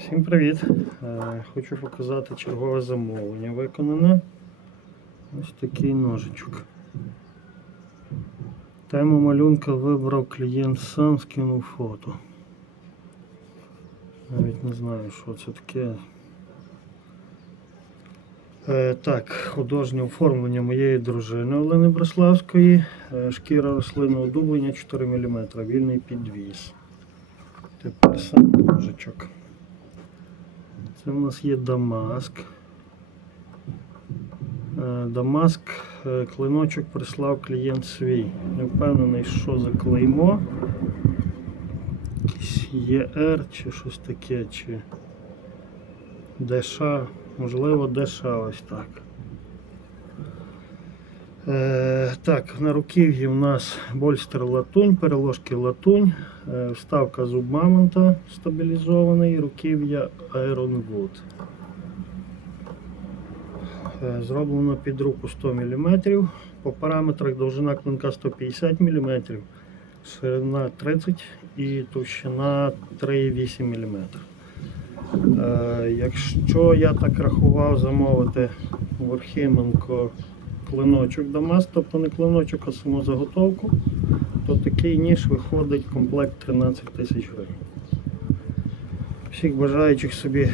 Всім привіт! Е, Хочу показати чергове замовлення виконане. Ось такий ножичок. Тему малюнка вибрав клієнт сам, скинув фото. Навіть не знаю, що це таке. Е, так, художнє оформлення моєї дружини Олени Браславської. Е, шкіра рослинного дублення 4 мм, вільний підвіз. Тепер сам ножичок. Це в нас є Дамаск. Е, Дамаск е, клиночок прислав клієнт свій. Не впевнений, що за клеймо. Якийсь ЄР чи щось таке, чи ДШ, можливо, ДШ ось так. Е, так, на руків'ї у нас больстер латунь, переложки латунь, е, вставка зуб мамонта стабілізований, руків'я Iron. Е, Зроблено під руку 100 мм. По параметрах довжина клинка 150 мм, ширина 30 і товщина 3,8 мм. Якщо я так рахував замовити в Орхименко клиночок Дамас, тобто не клиночок, а саму заготовку, то такий ніж виходить комплект 13 тисяч гривень. Всіх бажаючих собі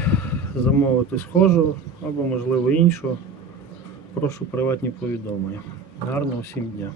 замовити схожу або можливо іншу, прошу приватні повідомлення. Гарного всім дня!